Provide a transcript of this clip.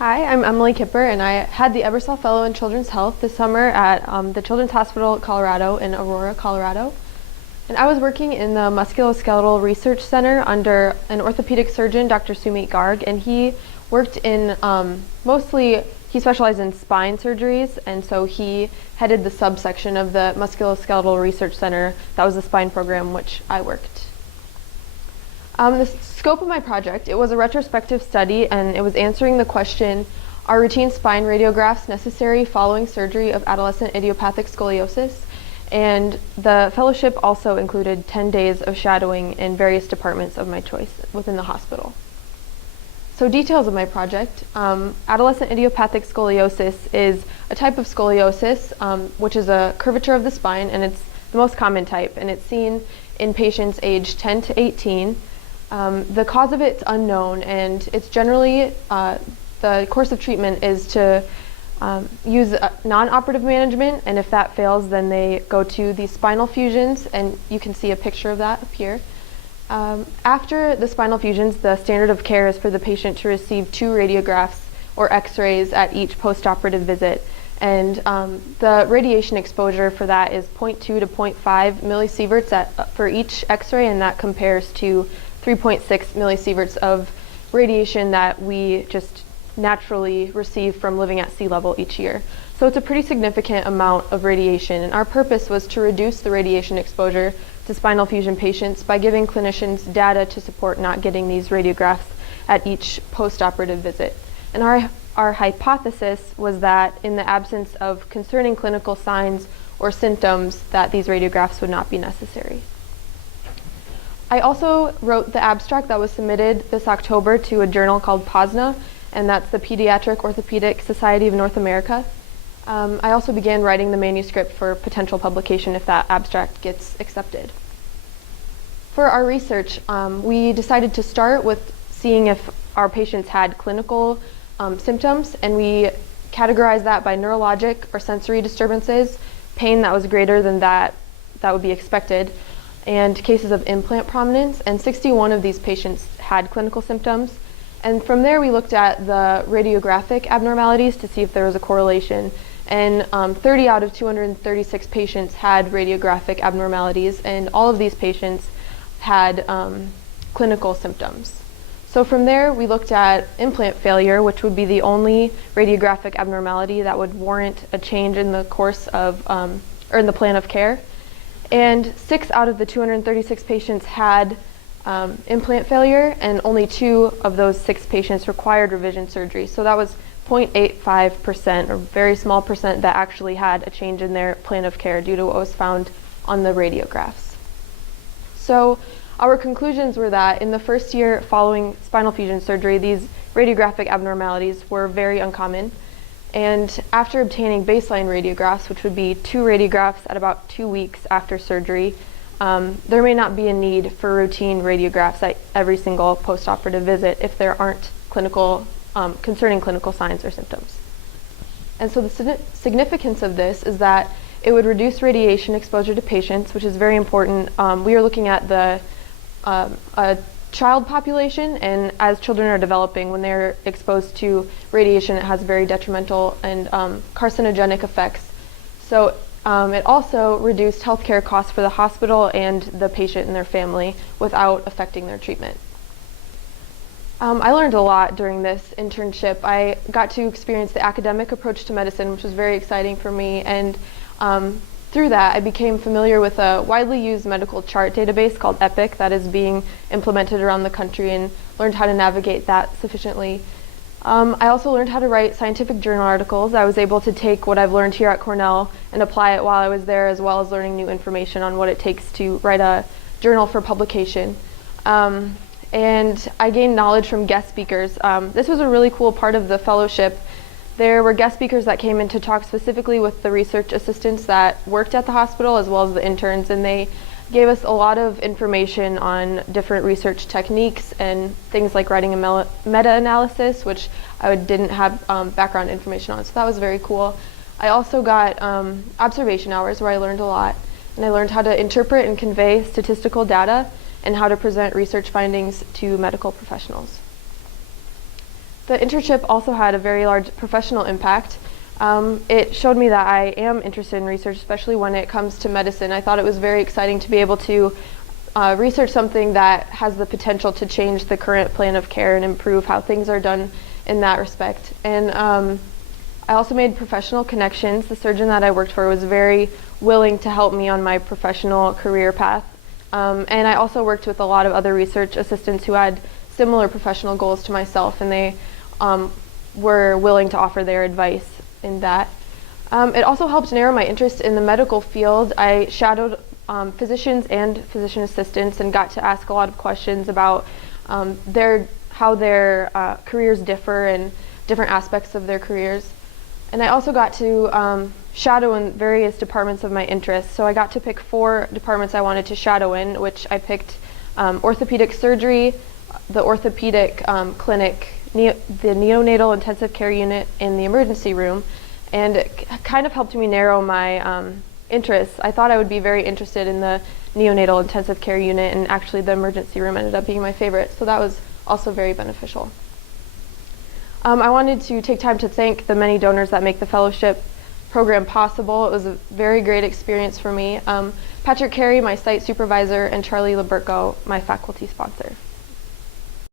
Hi, I'm Emily Kipper, and I had the Ebersole Fellow in Children's Health this summer at the Children's Hospital Colorado in Aurora, Colorado. And I was working in the Musculoskeletal Research Center under an orthopedic surgeon, Dr. Sumit Garg, and he worked in he specialized in spine surgeries, and so he headed the subsection of the Musculoskeletal Research Center. That was the spine program which I worked. The scope of my project, it was a retrospective study, and it was answering the question, are routine spine radiographs necessary following surgery of adolescent idiopathic scoliosis? And the fellowship also included 10 days of shadowing in various departments of my choice within the hospital. So details of my project, adolescent idiopathic scoliosis is a type of scoliosis, which is a curvature of the spine, and it's the most common type, and it's seen in patients aged 10 to 18. The cause of it is unknown, and it's generally, the course of treatment is to use non-operative management, and if that fails, then they go to the spinal fusions, and you can see a picture of that up here. After the spinal fusions, the standard of care is for the patient to receive 2 radiographs or x-rays at each post-operative visit, and the radiation exposure for that is 0.2 to 0.5 millisieverts for each x-ray, and that compares to 3.6 millisieverts of radiation that we just naturally receive from living at sea level each year. So it's a pretty significant amount of radiation, and our purpose was to reduce the radiation exposure to spinal fusion patients by giving clinicians data to support not getting these radiographs at each post-operative visit. And our hypothesis was that in the absence of concerning clinical signs or symptoms, that these radiographs would not be necessary. I also wrote the abstract that was submitted this October to a journal called POSNA, and that's the Pediatric Orthopedic Society of North America. I also began writing the manuscript for potential publication if that abstract gets accepted. For our research, we decided to start with seeing if our patients had clinical symptoms, and we categorized that by neurologic or sensory disturbances, pain that was greater than that would be expected, and cases of implant prominence, and 61 of these patients had clinical symptoms. And from there we looked at the radiographic abnormalities to see if there was a correlation, and 30 out of 236 patients had radiographic abnormalities, and all of these patients had clinical symptoms. So from there we looked at implant failure, which would be the only radiographic abnormality that would warrant a change in the course of, or in the plan of care. And 6 out of the 236 patients had implant failure, and only 2 of those 6 patients required revision surgery. So that was 0.85%, or very small percent, that actually had a change in their plan of care due to what was found on the radiographs. So our conclusions were that in the first year following spinal fusion surgery, these radiographic abnormalities were very uncommon. And after obtaining baseline radiographs, which would be 2 radiographs at about 2 weeks after surgery, there may not be a need for routine radiographs at every single post-operative visit if there aren't concerning clinical signs or symptoms. And so the significance of this is that it would reduce radiation exposure to patients, which is very important. We are looking at the child population, and as children are developing, when they're exposed to radiation, it has very detrimental and carcinogenic effects. So it also reduced healthcare costs for the hospital and the patient and their family without affecting their treatment. I learned a lot during this internship. I got to experience the academic approach to medicine, which was very exciting for me, and through that, I became familiar with a widely used medical chart database called EPIC that is being implemented around the country, and learned how to navigate that sufficiently. I also learned how to write scientific journal articles. I was able to take what I've learned here at Cornell and apply it while I was there, as well as learning new information on what it takes to write a journal for publication. And I gained knowledge from guest speakers. This was a really cool part of the fellowship. There were guest speakers that came in to talk specifically with the research assistants that worked at the hospital, as well as the interns, and they gave us a lot of information on different research techniques and things like writing a meta-analysis, which I didn't have background information on, so that was very cool. I also got observation hours where I learned a lot, and I learned how to interpret and convey statistical data and how to present research findings to medical professionals. The internship also had a very large professional impact. It showed me that I am interested in research, especially when it comes to medicine. I thought it was very exciting to be able to research something that has the potential to change the current plan of care and improve how things are done in that respect. And I also made professional connections. The surgeon that I worked for was very willing to help me on my professional career path. And I also worked with a lot of other research assistants who had similar professional goals to myself, and they were willing to offer their advice in that. It also helped narrow my interest in the medical field. I shadowed physicians and physician assistants and got to ask a lot of questions about how their careers differ and different aspects of their careers. And I also got to shadow in various departments of my interest. So I got to pick 4 departments I wanted to shadow in, which I picked orthopedic surgery, the orthopedic clinic, the neonatal intensive care unit, and the emergency room. And it kind of helped me narrow my interests. I thought I would be very interested in the neonatal intensive care unit, and actually the emergency room ended up being my favorite. So that was also very beneficial. I wanted to take time to thank the many donors that make the fellowship program possible. It was a very great experience for me. Patrick Carey, my site supervisor, and Charlie Liberco, my faculty sponsor.